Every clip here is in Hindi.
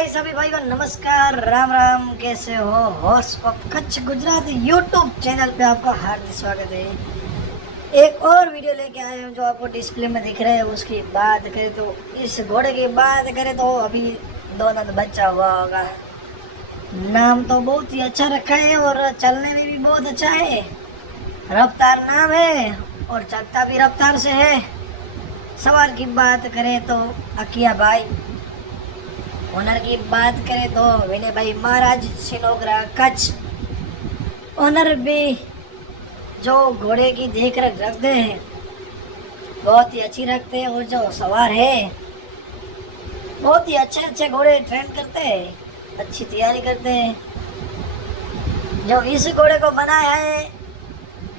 गाइस, सभी भाई को नमस्कार, राम राम। कैसे हो? Host of Kutch Gujarat YouTube channel पे आपका हार्दिक स्वागत है। एक और वीडियो लेके आए हूँ जो आपको डिस्प्ले में दिख रहा है। उसकी बात करें तो इस घोड़े की बात करें तो अभी 2 दांत बच्चा हुआ होगा। नाम तो बहुत ही अच्छा रखा है और चलने में भी बहुत अच्छा है। रफ्तार नाम है और चलता भी रफ्तार से है। सवार की बात करें तो अकिया भाई, ओनर की बात करें तो विनय भाई महाराज शिनोगरा कच्छ। ओनर भी जो घोड़े की देख रेख रखते हैं बहुत ही अच्छी रखते हैं और जो सवार है बहुत ही अच्छे अच्छे घोड़े ट्रेन करते हैं, अच्छी तैयारी करते हैं। जो इस घोड़े को बनाया है,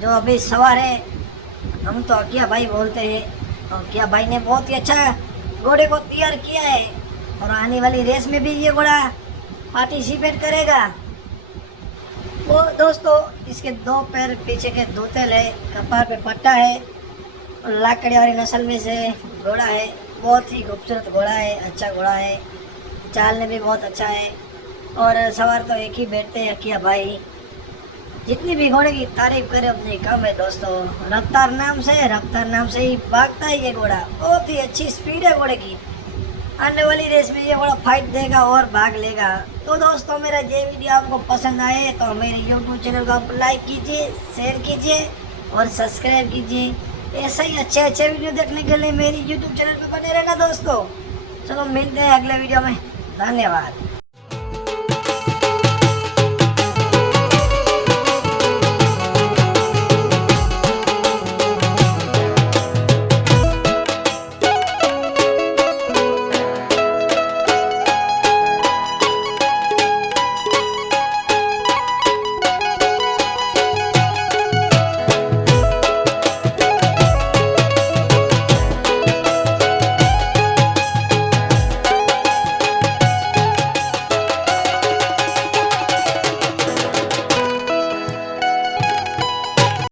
जो अभी सवार है, हम तो अकिया भाई बोलते हैं। अकिया भाई ने बहुत ही अच्छा घोड़े को तैयार किया है और आने वाली रेस में भी ये घोड़ा पार्टिसिपेट करेगा। वो दोस्तों, इसके 2 पैर पीछे के धोतेल है, कपार पे पट्टा है और लाकड़ी वाली नस्ल में से घोड़ा है। बहुत ही खूबसूरत घोड़ा है, अच्छा घोड़ा है, चालने भी बहुत अच्छा है और सवार तो एक ही बैठते हैं अकिया भाई। जितनी भी घोड़े की तारीफ करे उतनी कम है दोस्तों। रफ्तार नाम से ही भागता है ये घोड़ा। बहुत ही अच्छी स्पीड है घोड़े की। आने वाली रेस में ये बड़ा फाइट देगा और भाग लेगा। तो दोस्तों, मेरा ये वीडियो आपको पसंद आए तो मेरे यूट्यूब चैनल को आप लाइक कीजिए, शेयर कीजिए और सब्सक्राइब कीजिए। ऐसे ही अच्छे अच्छे वीडियो देखने के लिए मेरी यूट्यूब चैनल पे बने रहना दोस्तों। चलो मिलते हैं अगले वीडियो में। धन्यवाद।